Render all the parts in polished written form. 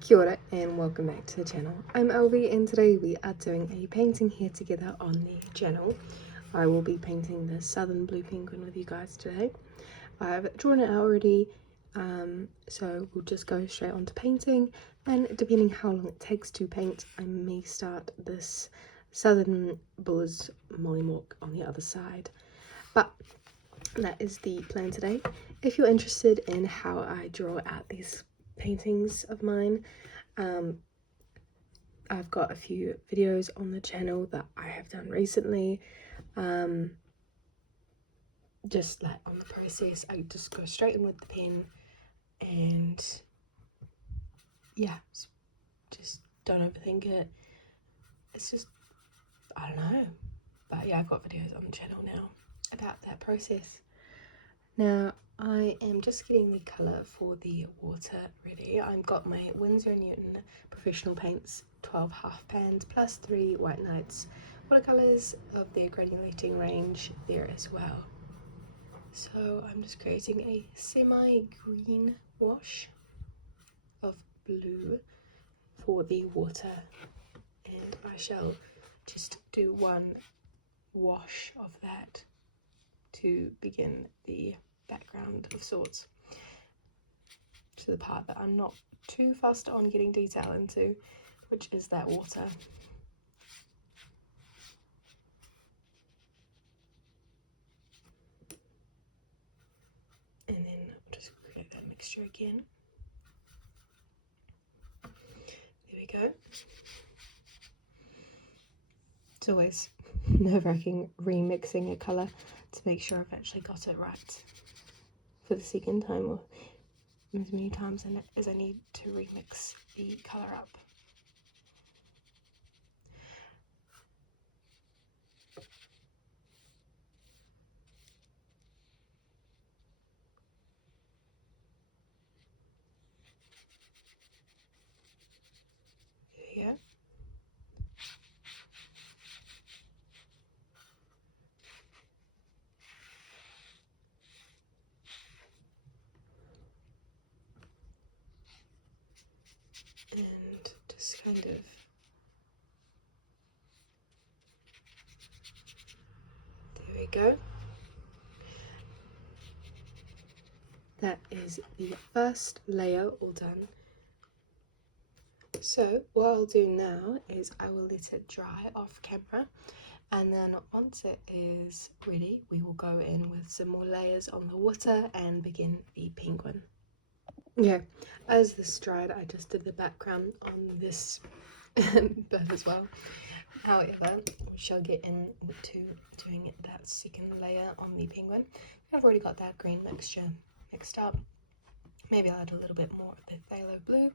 Kia ora and welcome back to the channel. I'm Elvie and today we are doing a painting here together on the channel. I will be painting the southern blue penguin with you guys today. I've drawn it out already, so we'll just go straight on to painting, and depending how long it takes to paint, I may start this southern bull's mollymawk on the other side. But that is the plan today. If you're interested in how I draw out these paintings of mine, I've got a few videos on the channel that I have done recently, just like on the process. I just go straight in with the pen and yeah, just don't overthink it. It's just, I don't know, but yeah, I've got videos on the channel now about that process. Now I am just getting the colour for the water ready. I've got my Winsor & Newton Professional Paints 12 half pans plus 3 White Nights watercolours of their granulating range there as well. So I'm just creating a semi-green wash of blue for the water, and I shall just do one wash of that to begin the background of sorts, to the part that I'm not too fussed on getting detail into, which is that water. And then I'll just create that mixture again. There we go. It's always nerve-wracking remixing a colour to make sure I've actually got it right for the second time, or as many times as I need to remix the colour up. There we go. And just kind of, there we go. That is the first layer all done. So what I'll do now is I will let it dry off camera, and then once it is ready we will go in with some more layers on the water and begin the penguin. Okay, as this dried I just did the background on this bird as well. However, we shall get into doing that second layer on the penguin. I've already got that green mixture mixed up. Maybe I'll add a little bit more of the phthalo blue.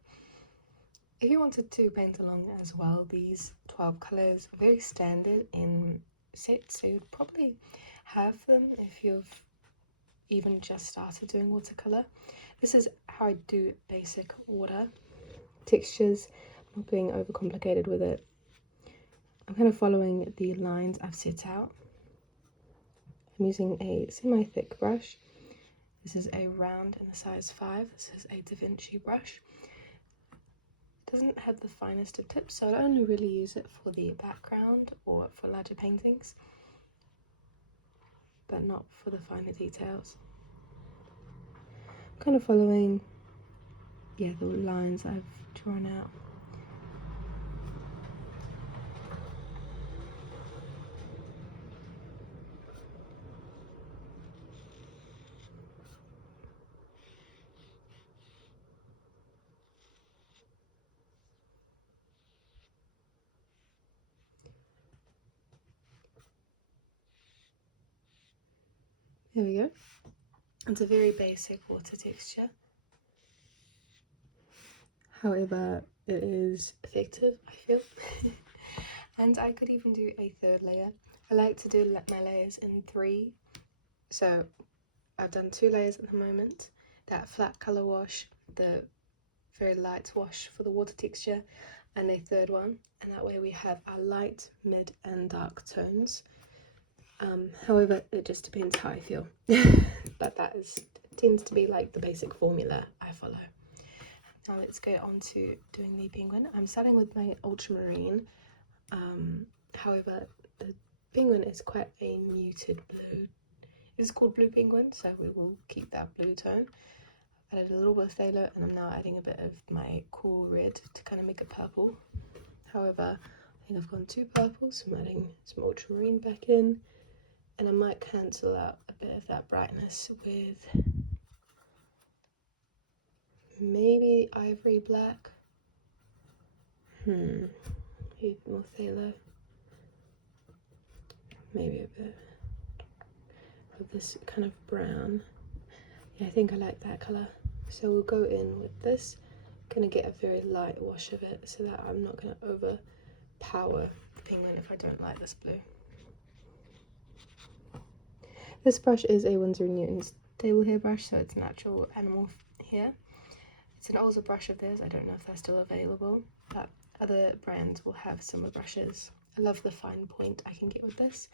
If you wanted to paint along as well, these 12 colours are very standard in sets, so you'd probably have them if you've even just started doing watercolour. This is how I do basic water textures, not being overcomplicated with it. I'm kind of following the lines I've set out. I'm using a semi-thick brush. This is a round in the size 5. This is a Da Vinci brush. It doesn't have the finest of tips, so I only really use it for the background or for larger paintings, but not for the finer details. I'm kind of following, yeah, the lines I've drawn out. There we go. It's a very basic water texture. However, it is effective, I feel. And I could even do a third layer. I like to do my layers in 3. So I've done 2 layers at the moment. That flat colour wash, the very light wash for the water texture, and a third one. And that way we have our light, mid and dark tones. However, it just depends how I feel. But that tends to be like the basic formula I follow. Now let's get on to doing the penguin. I'm starting with my ultramarine. However, the penguin is quite a muted blue. It's called blue penguin, so we will keep that blue tone. Added a little bit of phthalo, and I'm now adding a bit of my cool red to kind of make it purple. However, I think I've gone too purple, so I'm adding some ultramarine back in, and I might cancel out a bit of that brightness with maybe ivory black. Maybe more phthalo. Maybe a bit of this kind of brown. Yeah, I think I like that colour. So we'll go in with this. Gonna get a very light wash of it so that I'm not gonna overpower the penguin if I don't like this blue. This brush is a Winsor & Newton's table hair brush, so it's natural animal hair. It's an older brush of theirs. I don't know if they're still available, but other brands will have similar brushes. I love the fine point I can get with this,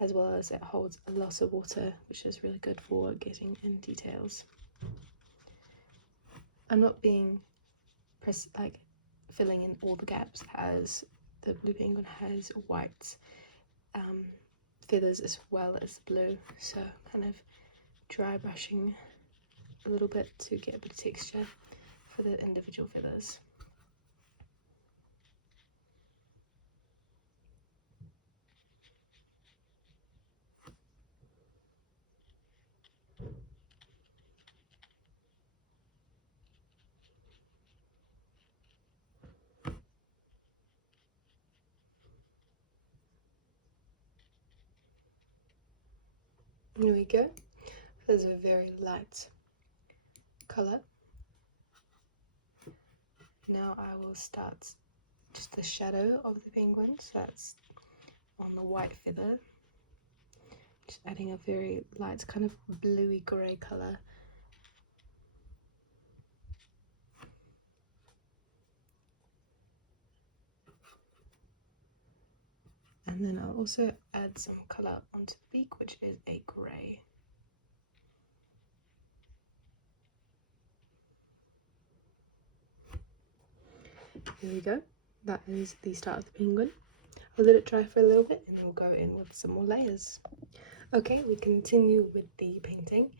as well as it holds a lot of water, which is really good for getting in details. I'm not being filling in all the gaps, as the blue penguin has white feathers as well as blue, so kind of dry brushing a little bit to get a bit of texture for the individual feathers. Here we go. There's a very light colour. Now I will start just the shadow of the penguin, so that's on the white feather. Just adding a very light kind of bluey grey colour. And then I'll also add some colour onto the beak, which is a grey. Here we go. That is the start of the penguin. I'll let it dry for a little bit and then we'll go in with some more layers. Okay, we continue with the painting.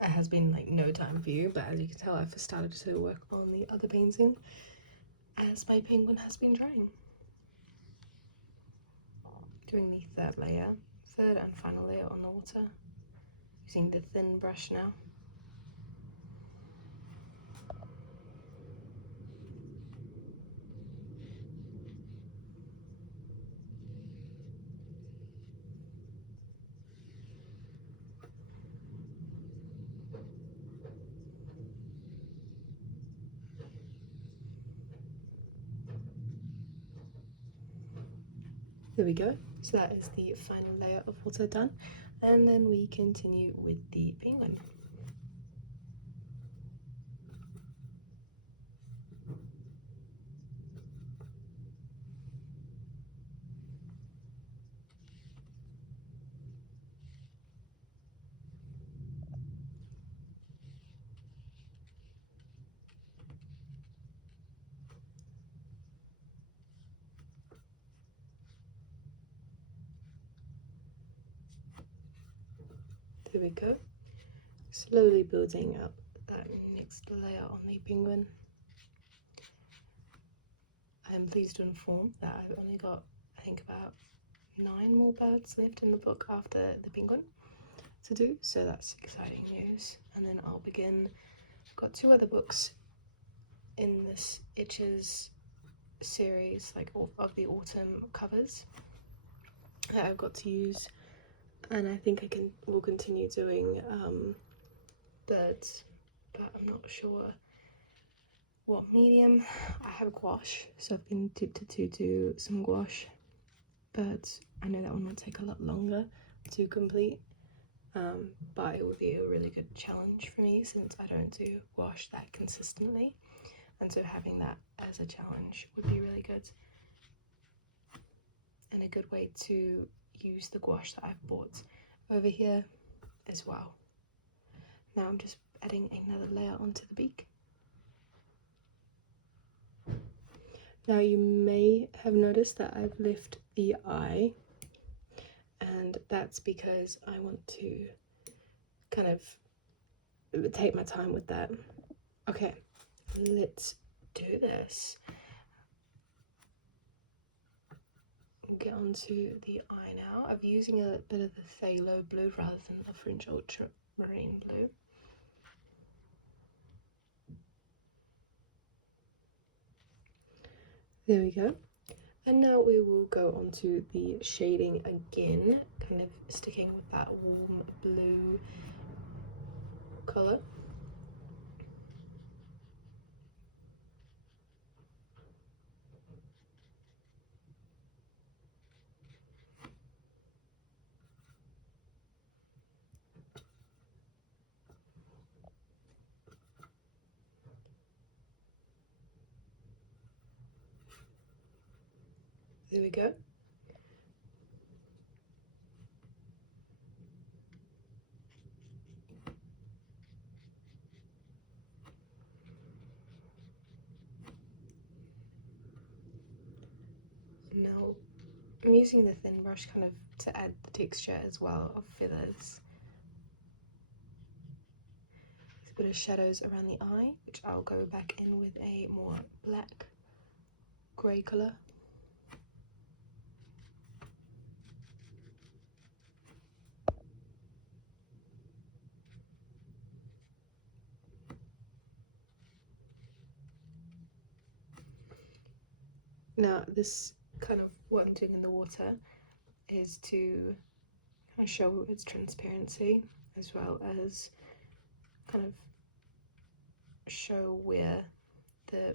It has been like no time for you, but as you can tell, I've started to work on the other painting as my penguin has been drying. Doing the third and final layer on the water, using the thin brush now. There we go. So that is the final layer of water done, and then we continue with the penguin. There we go. Slowly building up that next layer on the penguin. I am pleased to inform that I've only got, I think, about 9 more birds left in the book after the penguin to do, so that's exciting news. And then I'll begin. I've got 2 other books in this Itches series, like of the autumn covers, that I've got to use, and I think will continue doing birds, but I'm not sure what medium. I have gouache, so I've been tempted to do some gouache, but I know that one will take a lot longer to complete, but it would be a really good challenge for me since I don't do gouache that consistently, and so having that as a challenge would be really good and a good way to use the gouache that I've bought over here as well. Now I'm just adding another layer onto the beak. Now you may have noticed that I've left the eye, and that's because I want to kind of take my time with that. Okay, let's do this. Get onto the eye now. I'm using a bit of the phthalo blue rather than the French ultramarine blue. There we go. And now we will go on to the shading again, kind of sticking with that warm blue colour. There we go. Now I'm using the thin brush kind of to add the texture as well of feathers. There's a bit of shadows around the eye, which I'll go back in with a more black grey colour. Now this kind of what I'm doing in the water is to kind of show its transparency as well as kind of show where the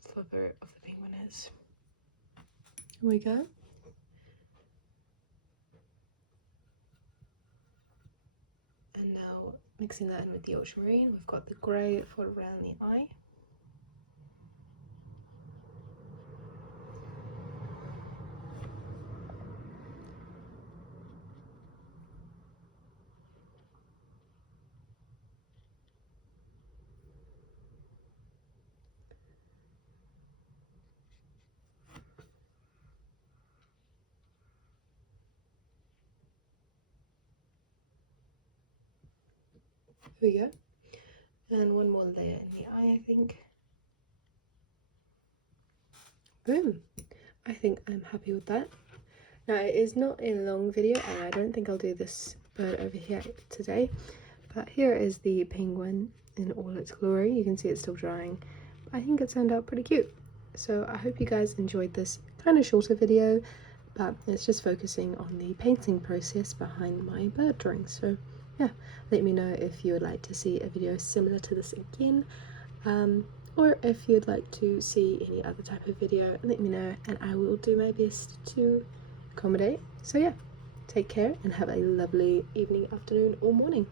flipper of the penguin is. Here we go. And now mixing that in with the ultramarine, we've got the grey for around the eye. Here we go. And one more layer in the eye, I think. Boom. I think I'm happy with that. Now it is not a long video and I don't think I'll do this bird over here today, but here is the penguin in all its glory. You can see it's still drying. I think it turned out pretty cute. So I hope you guys enjoyed this kind of shorter video, but it's just focusing on the painting process behind my bird drawing. So yeah, let me know if you would like to see a video similar to this again, or if you'd like to see any other type of video, let me know and I will do my best to accommodate. So yeah, take care and have a lovely evening, afternoon or morning.